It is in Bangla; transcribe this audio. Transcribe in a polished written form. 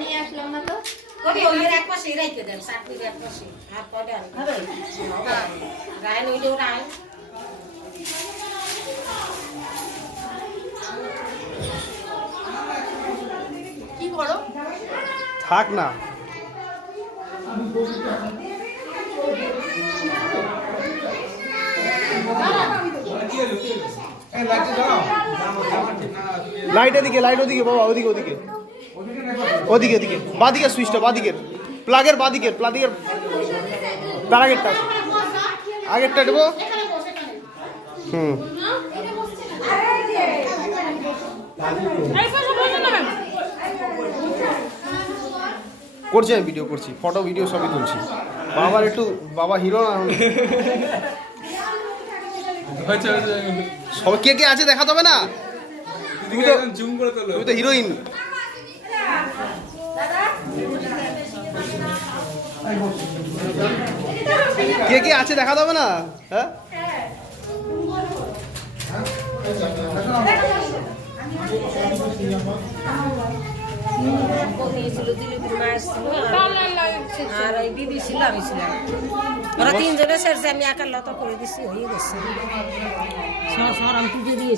নিয়ে আসলাম না তো কবি ওই এক পাশে রাইতে দেন চাটনির এক পাশে আর পরে আন রাইন ওইটাও রাইন কি করো থাক না লাইট এদিকে লাইট ওদিকে বাবা ওদিকে ওদিকে ওদিকে ওদিকে বাদিকে সুইচটা বাদিকের প্লাগের প্যারাগেরটা আগেরটা দেবো হুম করছি আমি ভিডিও করছি ফটো ভিডিও সবই তুলছি বাবার একটু বাবা হিরো না সব কে কে আছে দেখা যাবে না তুমি তো হিরোইন কে কে আছে দেখা যাবে না হ্যাঁ আর ওই দিদি ছিল আমি ছিলাম ওরা তিনজনে সেরছে আমি একা লতা করে দিছি হয়ে গেছে সর আমি তুই দিয়ে